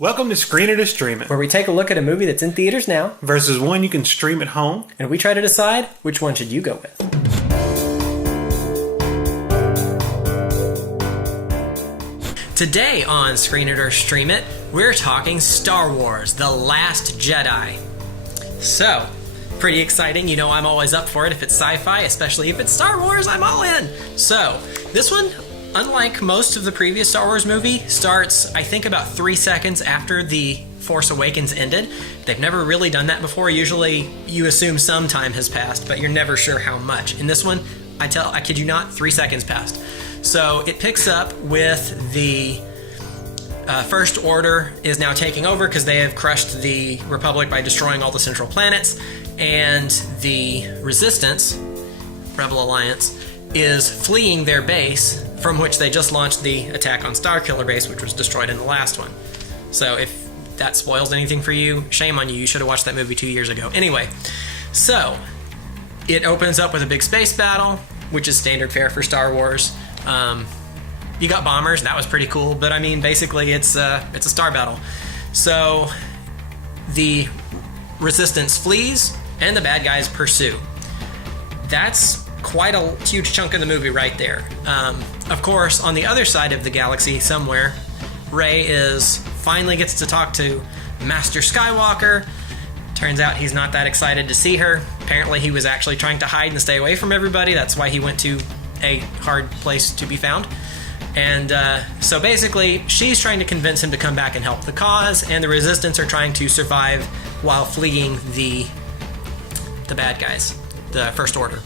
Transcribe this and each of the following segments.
Welcome to Screen It or Stream It, where we take a look at a movie that's in theaters now versus one you can stream at home, and we try to decide which one should you go with. Today on Screen It or Stream It, we're talking Star Wars: The Last Jedi. So, pretty exciting. You know I'm always up for it if it's sci-fi, especially if it's Star Wars, I'm all in. So, this one, unlike most of the previous Star Wars movie, starts, I think, about 3 seconds after The Force Awakens ended. They've never really done that before. Usually, you assume some time has passed, but you're never sure how much. In this one, I kid you not, 3 seconds passed. So it picks up with the First Order is now taking over because they have crushed the Republic by destroying all the central planets, and the Resistance, Rebel Alliance, is fleeing their base from which they just launched the attack on Starkiller Base, which was destroyed in the last one. So if that spoils anything for you, shame on you. You should have watched that movie 2 years ago. Anyway, so it opens up with a big space battle, which is standard fare for Star Wars. You got bombers, that was pretty cool, but I mean, basically it's a star battle. So the Resistance flees, and the bad guys pursue. That's quite a huge chunk of the movie right there. Of course, on the other side of the galaxy somewhere, Rey finally gets to talk to Master Skywalker. Turns out he's not that excited to see her. Apparently he was actually trying to hide and stay away from everybody. That's why he went to a hard place to be found. And so basically, she's trying to convince him to come back and help the cause, and the Resistance are trying to survive while fleeing the bad guys, the First Order.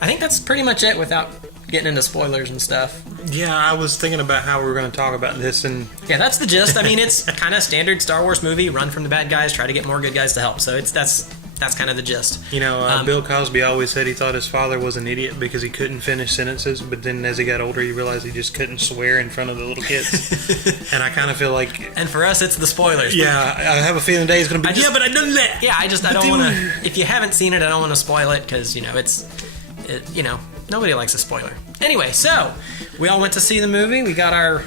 I think that's pretty much it without getting into spoilers and stuff. Yeah, I was thinking about how we were going to talk about this, and yeah, that's the gist. I mean, it's kind of standard Star Wars movie: run from the bad guys, try to get more good guys to help. So that's kind of the gist. You know, Bill Cosby always said he thought his father was an idiot because he couldn't finish sentences, but then as he got older, he realized he just couldn't swear in front of the little kids. And I kind of feel like... And for us, it's the spoilers. Yeah, I have a feeling today is going to be... but I done that! Yeah, I don't want to... If you haven't seen it, I don't want to spoil it, because, nobody likes a spoiler. Anyway, so, we all went to see the movie. We got our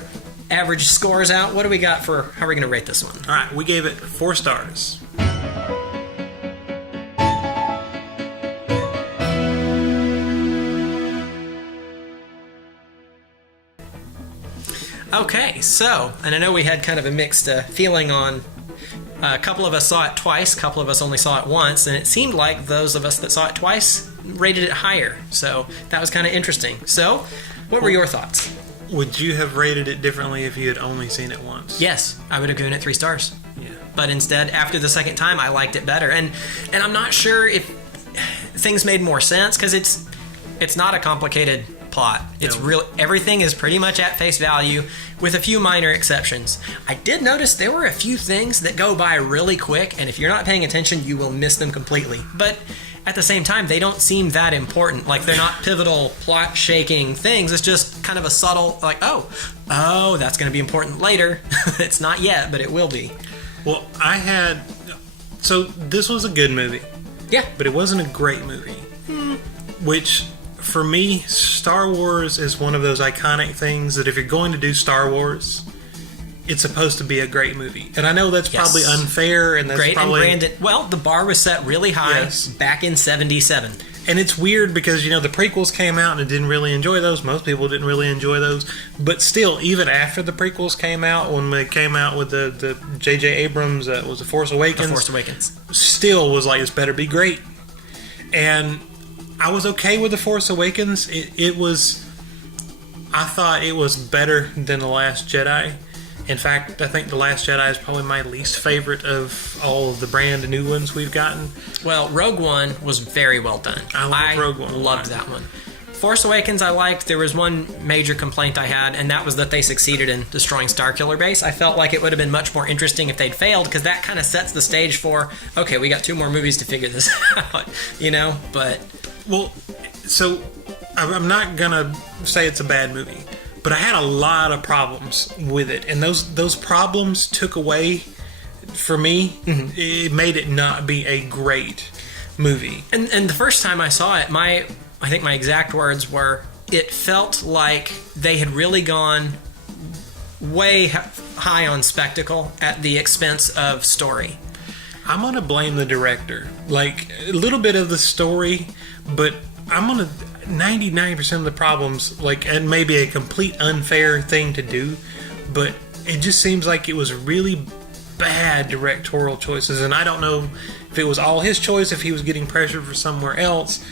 average scores out. What do we got for... How are we going to rate this one? All right, we gave it 4 stars. Okay, so, and I know we had kind of a mixed feeling on, a couple of us saw it twice, a couple of us only saw it once, and it seemed like those of us that saw it twice rated it higher, so that was kind of interesting. So, what were your thoughts? Would you have rated it differently if you had only seen it once? Yes, I would have given it 3 stars. Yeah. But instead, after the second time, I liked it better, and I'm not sure if things made more sense, because it's not a complicated plot. It's real. Everything is pretty much at face value, with a few minor exceptions. I did notice there were a few things that go by really quick, and if you're not paying attention, you will miss them completely. But at the same time, they don't seem that important. Like, they're not pivotal, plot-shaking things. It's just kind of a subtle, like, oh, that's going to be important later. It's not yet, but it will be. Well, so this was a good movie. Yeah. But it wasn't a great movie. Which... For me, Star Wars is one of those iconic things that if you're going to do Star Wars, it's supposed to be a great movie. And I know that's probably unfair, and that's great probably... and branded. Well, the bar was set really high back in 77. And it's weird because, the prequels came out and I didn't really enjoy those. Most people didn't really enjoy those. But still, even after the prequels came out, when they came out with the J.J. Abrams, was The Force Awakens. The Force Awakens. Still was like, it's better be great. And... I was okay with The Force Awakens. I thought it was better than The Last Jedi. In fact, I think The Last Jedi is probably my least favorite of all of the brand new ones we've gotten. Well, Rogue One was very well done. I Rogue One. Loved that one. Force Awakens I liked. There was one major complaint I had, and that was that they succeeded in destroying Starkiller Base. I felt like it would have been much more interesting if they'd failed, because that kind of sets the stage for, okay, we got 2 more movies to figure this out, but... Well, so I'm not gonna say it's a bad movie, but I had a lot of problems with it, and those problems took away, for me, it made it not be a great movie. And the first time I saw it, I think my exact words were, it felt like they had really gone way high on spectacle at the expense of story. I'm going to blame the director. Like, a little bit of the story, but I'm going to... 99% of the problems, like, and maybe a complete unfair thing to do, but it just seems like it was really bad directorial choices, and I don't know if it was all his choice, if he was getting pressure for somewhere else,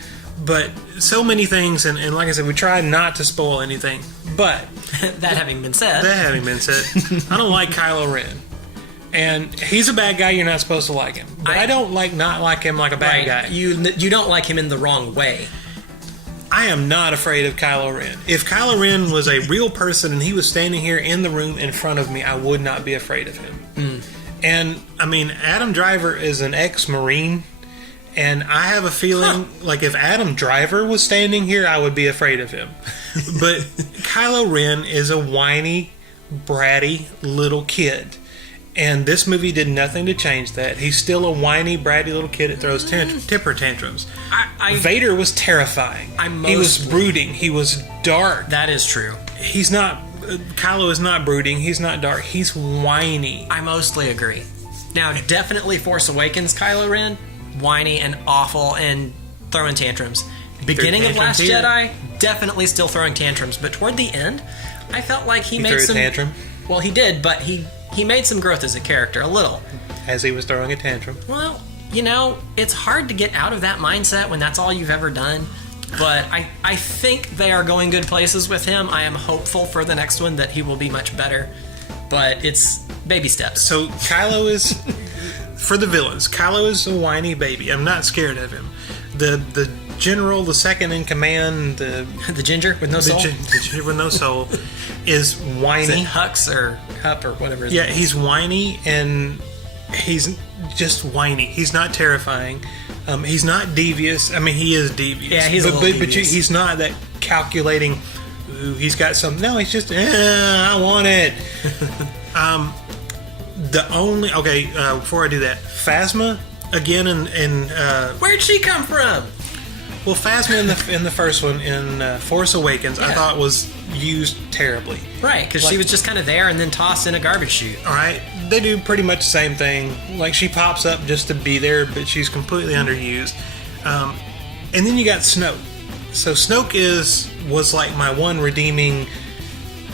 but so many things, and like I said, we tried not to spoil anything, but... That having been said, I don't like Kylo Ren. And he's a bad guy, you're not supposed to like him. But I don't not like him like a bad guy. You don't like him in the wrong way. I am not afraid of Kylo Ren. If Kylo Ren was a real person and he was standing here in the room in front of me, I would not be afraid of him. And, I mean, Adam Driver is an ex-Marine, and I have a feeling, like, if Adam Driver was standing here, I would be afraid of him. But Kylo Ren is a whiny, bratty little kid. And this movie did nothing to change that. He's still a whiny, bratty little kid that throws temper tantrums. Vader was terrifying. He was brooding. He was dark. That is true. He's not... Kylo is not brooding. He's not dark. He's whiny. I mostly agree. Now, definitely Force Awakens Kylo Ren, whiny and awful and throwing tantrums. Beginning of Last Jedi, definitely still throwing tantrums. But toward the end, I felt like he made some... threw a tantrum? Well, he did, but he made some growth as a character, a little. As he was throwing a tantrum. Well, you know, it's hard to get out of that mindset when that's all you've ever done. But I think they are going good places with him. I am hopeful for the next one that he will be much better. But it's baby steps. So Kylo is, for the villains, Kylo is a whiny baby. I'm not scared of him. The general, the second in command, the ginger with no soul? The ginger with no soul is whiny. Is it Hux or Hup or whatever his name is? He's whiny, and he's just whiny. He's not terrifying. He's not devious. I mean, he is devious. Yeah, he's a little devious. He's not that calculating, ooh, he's got some... No, he's just, I want it. Before I do that, Phasma, again, in where'd she come from? Well, Phasma in the first one, in Force Awakens, I thought was used terribly. Right, because she was just kind of there and then tossed in a garbage chute. All right, they do pretty much the same thing. Like, she pops up just to be there, but she's completely underused. And then you got Snoke. So Snoke was like my one redeeming...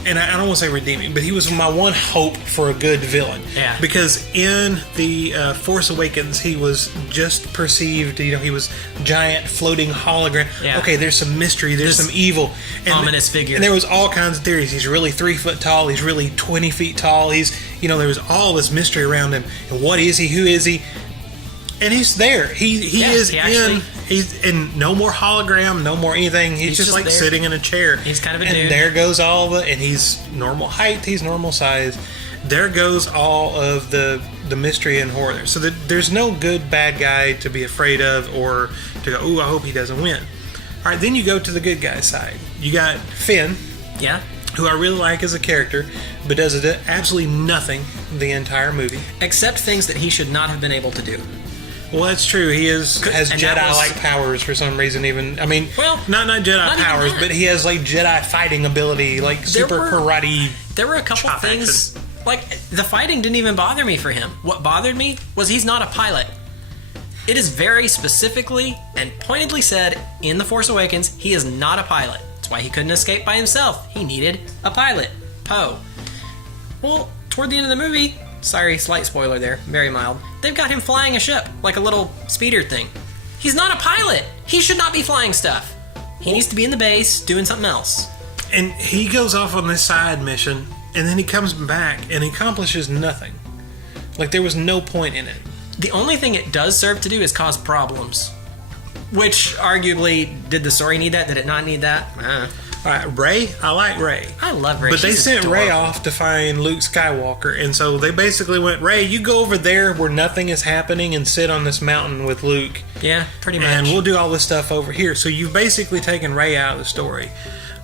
And I don't want to say redeeming, but he was my one hope for a good villain. Yeah. Because in the Force Awakens, he was just perceived, he was giant, floating hologram. Yeah. Okay, there's some mystery, there's some evil. And, ominous figure. And there was all kinds of theories. He's really 3 foot tall, he's really 20 feet tall. He's, there was all this mystery around him. And what is he? Who is he? And he's there. He's in no more hologram, no more anything. He's just like there, sitting in a chair. He's kind of a dude. And there goes and he's normal height, he's normal size. There goes all of the mystery and horror there. So there's no good bad guy to be afraid of or to go, ooh, I hope he doesn't win. All right, then you go to the good guy side. You got Finn. Yeah. Who I really like as a character, but does absolutely nothing the entire movie. Except things that he should not have been able to do. Well, that's true. He has Jedi-like powers for some reason. Even not Jedi powers, but he has like Jedi fighting ability, like karate. There were a couple things like the fighting didn't even bother me for him. What bothered me was he's not a pilot. It is very specifically and pointedly said in The Force Awakens he is not a pilot. That's why he couldn't escape by himself. He needed a pilot, Poe. Well, toward the end of the movie. Sorry, slight spoiler there. Very mild. They've got him flying a ship, like a little speeder thing. He's not a pilot. He should not be flying stuff. He needs to be in the base doing something else. And he goes off on this side mission, and then he comes back and he accomplishes nothing. Like, there was no point in it. The only thing it does serve to do is cause problems. Which, arguably, did the story need that? Did it not need that? All right, Rey, I like Rey. I love Rey. But they sent Rey off to find Luke Skywalker, and so they basically went, Rey, you go over there where nothing is happening and sit on this mountain with Luke. Yeah, pretty much. And we'll do all this stuff over here. So you've basically taken Rey out of the story.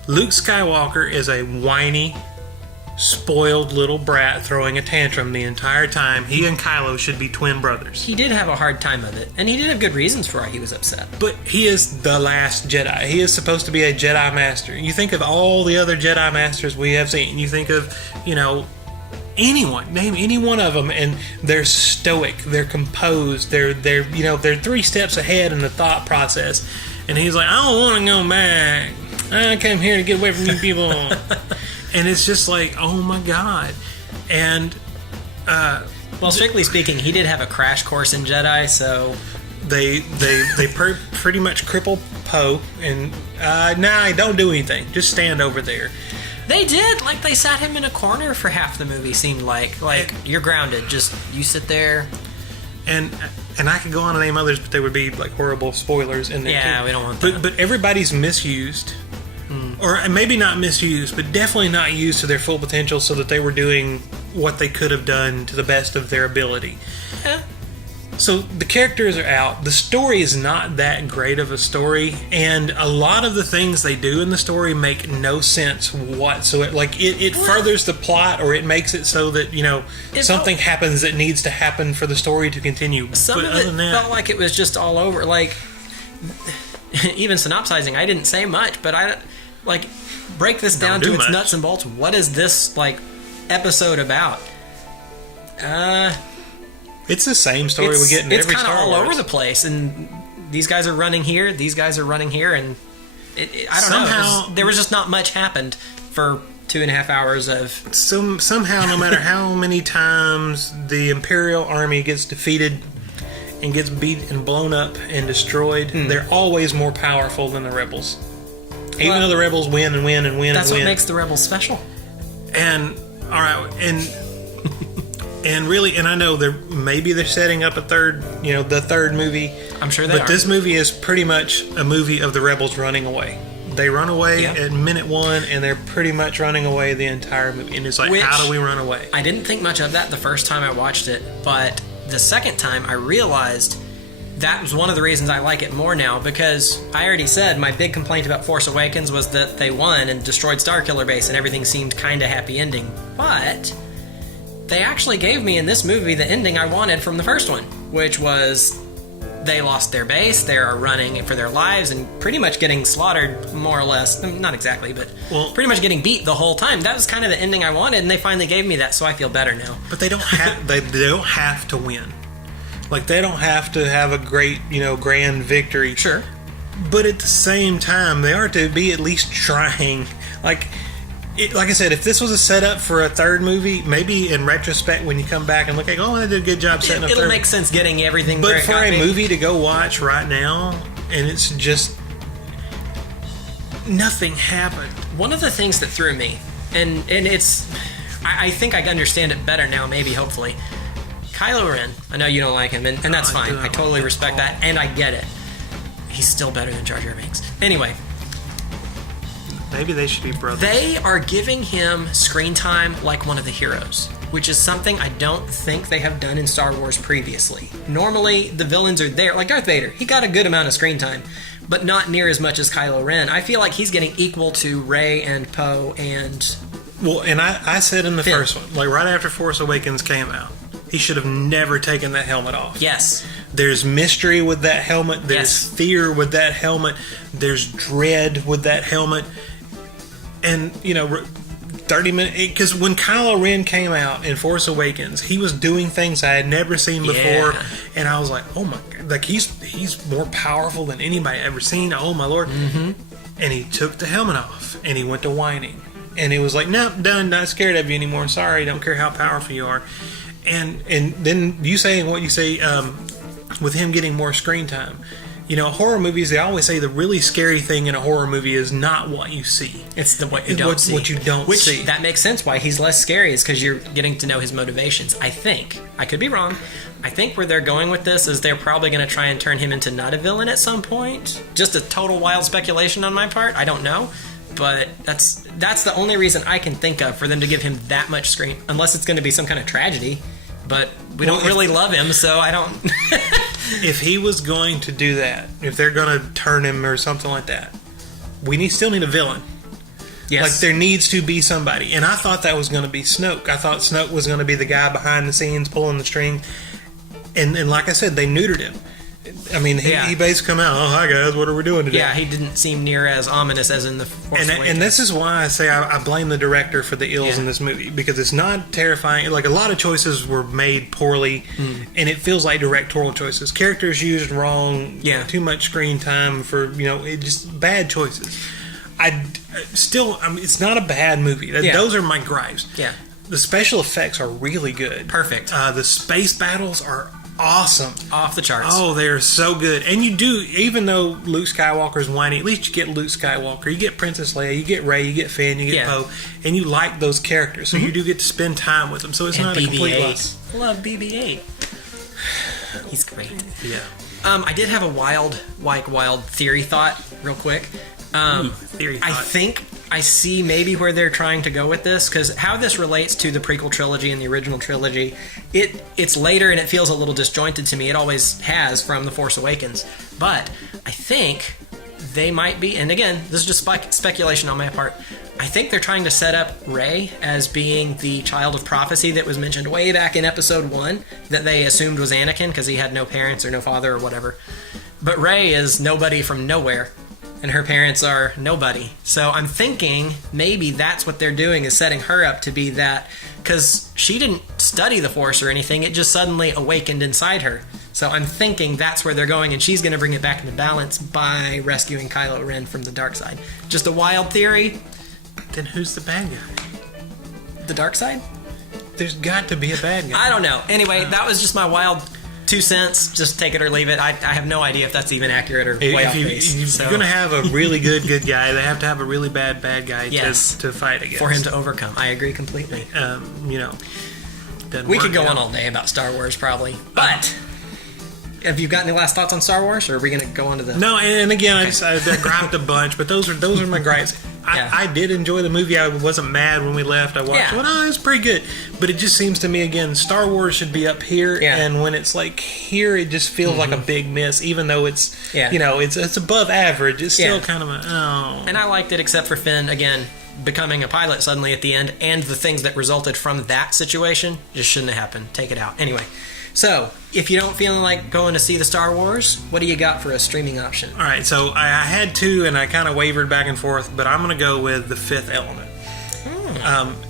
Luke Skywalker is a whiny, spoiled little brat throwing a tantrum the entire time. He and Kylo should be twin brothers. He did have a hard time of it, and he did have good reasons for why he was upset. But he is the last Jedi. He is supposed to be a Jedi Master. You think of all the other Jedi Masters we have seen. You think of, anyone. Name any one of them, and they're stoic. They're composed. They're 3 steps ahead in the thought process. And he's like, I don't want to go back. I came here to get away from you people. And it's just like, oh my God. And well, strictly speaking, he did have a crash course in Jedi, so they pretty much cripple Poe, and don't do anything. Just stand over there. They did. Like, they sat him in a corner for half the movie, seemed like. Like, you're grounded. Just, you sit there. And I could go on and name others, but they would be, like, horrible spoilers in there. Yeah, too. We don't want that. But everybody's misused. Or maybe not misused, but definitely not used to their full potential so that they were doing what they could have done to the best of their ability. Yeah. So the characters are out. The story is not that great of a story, and a lot of the things they do in the story make no sense whatsoever. Like, it furthers the plot, or it makes it so that, something happens that needs to happen for the story to continue. Some of it felt like it was just all over. Like, even synopsizing, I didn't say much, but break this down to its nuts and bolts. What is this, episode about? It's the same story we get in every Star Wars. It's kind of all over the place, and these guys are running here, these guys are running here, and I don't know. There was just not much happened for 2.5 hours of... Somehow, no matter how many times the Imperial Army gets defeated and gets beat and blown up and destroyed, they're always more powerful than the Rebels. Even though the Rebels win and win and win and win. That's what makes the Rebels special. And, alright, and really, and I know they're setting up the third movie. I'm sure they are. But this movie is pretty much a movie of the Rebels running away. They run away at minute 1, and they're pretty much running away the entire movie. And it's like, how do we run away? I didn't think much of that the first time I watched it, but the second time I realized that was one of the reasons I like it more now, because I already said my big complaint about Force Awakens was that they won and destroyed Starkiller Base and everything seemed kind of happy ending. But they actually gave me in this movie the ending I wanted from the first one, which was they lost their base, they're running for their lives and pretty much getting slaughtered, more or less. Not exactly, but pretty much getting beat the whole time. That was kind of the ending I wanted, and they finally gave me that, so I feel better now. But they don't have they don't have to win. Like, they don't have to have a great, grand victory. Sure. But at the same time, they are to be at least trying. Like I said, if this was a setup for a third movie, maybe in retrospect, when you come back and look at, they did a good job setting up. It'll make sense getting everything. But for a movie to go watch right now, and it's just nothing happened. One of the things that threw me, and it's, I think I understand it better now. Maybe, hopefully, Kylo Ren. I know you don't like him, and that's fine. I totally respect that, and I get it. He's still better than Jar Jar Binks. Anyway. Maybe they should be brothers. They are giving him screen time like one of the heroes, which is something I don't think they have done in Star Wars previously. Normally, the villains are there. Like Darth Vader, he got a good amount of screen time, but not near as much as Kylo Ren. I feel like he's getting equal to Rey and Poe and... Well, and I said in the first one, like right after Force Awakens came out, he should have never taken that helmet off. Yes. There's mystery with that helmet. There's fear with that helmet. There's dread with that helmet. And, 30 minutes... Because when Kylo Ren came out in Force Awakens, he was doing things I had never seen before. Yeah. And I was like, oh my God. Like, he's more powerful than anybody I've ever seen. Oh my Lord. Mm-hmm. And he took the helmet off. And he went to whining. And it was like, nope, done. Not scared of you anymore. Sorry. Don't care how powerful you are. And then you saying what you say with him getting more screen time. Horror movies, they always say the really scary thing in a horror movie is not what you see. It's what you don't see. What you don't see. Which, that makes sense why he's less scary, is because you're getting to know his motivations. I think. I could be wrong. I think where they're going with this is they're probably going to try and turn him into not a villain at some point. Just a total wild speculation on my part. I don't know. But that's the only reason I can think of for them to give him that much screen. Unless it's going to be some kind of tragedy. But we don't really love him, so I don't... If he was going to do that, if they're going to turn him or something like that, we still need a villain. Yes. Like, there needs to be somebody. And I thought that was going to be Snoke. I thought Snoke was going to be the guy behind the scenes pulling the string. And like I said, they neutered him. I mean, he basically come out, oh, hi guys, what are we doing today? Yeah, he didn't seem near as ominous as in the Force Awakens. And this is why I say I blame the director for the ills in this movie, because it's not terrifying. Like, a lot of choices were made poorly, and it feels like directorial choices. Characters used wrong, too much screen time for, just bad choices. It's not a bad movie. Those are my gripes. Yeah. The special effects are really good. Perfect. The space battles are awesome. Off the charts. Oh, they're so good. And you do, even though Luke Skywalker's whiny, at least you get Luke Skywalker, you get Princess Leia, you get Rey, you get Finn, you get Poe, and you like those characters, so you do get to spend time with them. So it's not a complete loss. I love BB-8. He's great. Yeah. I did have a wild theory thought, real quick. Theory thought. I think I see maybe where they're trying to go with this, because how this relates to the prequel trilogy and the original trilogy, it's later and it feels a little disjointed to me. It always has from The Force Awakens. But I think they might be, and again, this is just speculation on my part, I think they're trying to set up Rey as being the child of prophecy that was mentioned way back in episode 1, that they assumed was Anakin because he had no parents or no father or whatever. But Rey is nobody from nowhere, and her parents are nobody. So I'm thinking maybe that's what they're doing, is setting her up to be that, because she didn't study the Force or anything, it just suddenly awakened inside her. So I'm thinking that's where they're going, and she's going to bring it back into balance by rescuing Kylo Ren from the dark side. Just a wild theory. Then who's the bad guy? The dark side? There's got to be a bad guy. I don't know. Anyway, that was just my wild 2 cents. Just take it or leave it. I have no idea if that's even accurate or way off base. If you're going to have a really good guy, they have to have a really bad guy to fight against. For him to overcome. I agree completely. We could go on all day about Star Wars, probably. But have you got any last thoughts on Star Wars, or are we going to go on to the... No, and again, I griped a bunch, but those are my gripes. I did enjoy the movie. I wasn't mad when we left. I watched it. Well, it was pretty good. But it just seems to me, again, Star Wars should be up here. Yeah. And when it's like here, it just feels like a big miss, even though it's, it's above average. It's still kind of And I liked it, except for Finn, again, becoming a pilot suddenly at the end, and the things that resulted from that situation just shouldn't have happened. Take it out. Anyway. So, if you don't feel like going to see the Star Wars, what do you got for a streaming option? All right, so I had two, and I kind of wavered back and forth, but I'm going to go with The Fifth Element.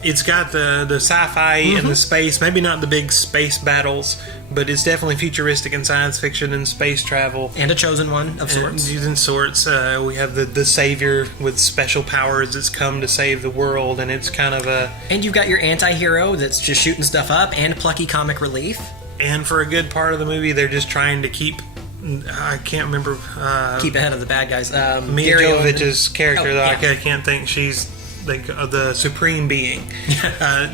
It's got the sci-fi and the space, maybe not the big space battles, but it's definitely futuristic and science fiction and space travel. And a chosen one of sorts. Using sorts. We have the savior with special powers that's come to save the world, and it's kind of a... And you've got your anti-hero that's just shooting stuff up, and plucky comic relief. And for a good part of the movie, they're just trying to keep... I can't remember... keep ahead of the bad guys. Mia Jovovich's character, though, I can't think she's the Supreme Being.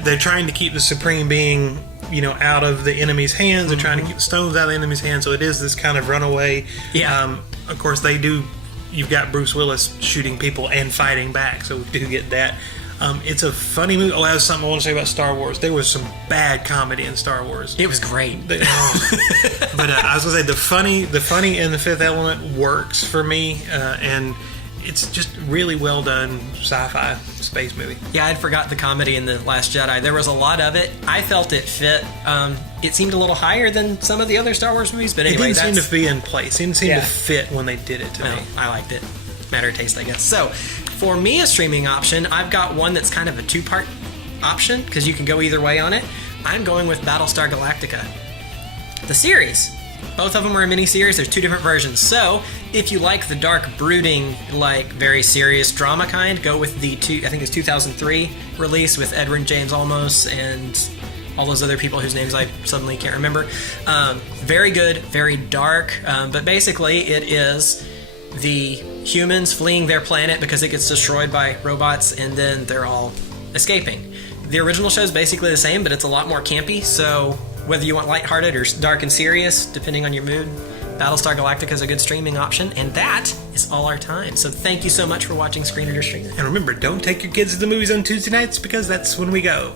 They're trying to keep the Supreme Being, out of the enemy's hands. They're trying to keep the stones out of the enemy's hands, so it is this kind of runaway. Yeah. Of course, they do... You've got Bruce Willis shooting people and fighting back, so we do get that. It's a funny movie. Oh, that was something I want to say about Star Wars. There was some bad comedy in Star Wars. It was great. But I was going to say, the funny in The Fifth Element works for me, and it's just really well done sci-fi space movie. Yeah, I'd forgot the comedy in The Last Jedi. There was a lot of it. I felt it fit. It seemed a little higher than some of the other Star Wars movies, but anyway, it didn't seem to be in place. It didn't seem to fit when they did it to me. I liked it. Matter of taste, I guess. So, for me, a streaming option, I've got one that's kind of a two-part option, because you can go either way on it. I'm going with Battlestar Galactica. The series. Both of them are a mini-series. There's two different versions. So, if you like the dark, brooding, very serious drama kind, go with the I think it's 2003 release with Edwin James Olmos and all those other people whose names I suddenly can't remember. Very good, very dark, but basically it is the humans fleeing their planet because it gets destroyed by robots, and then they're all escaping. The original show is basically the same, but it's a lot more campy, so whether you want lighthearted or dark and serious, depending on your mood, Battlestar Galactica is a good streaming option, and that is all our time. So thank you so much for watching Screener to Streamer. And remember, don't take your kids to the movies on Tuesday nights, because that's when we go.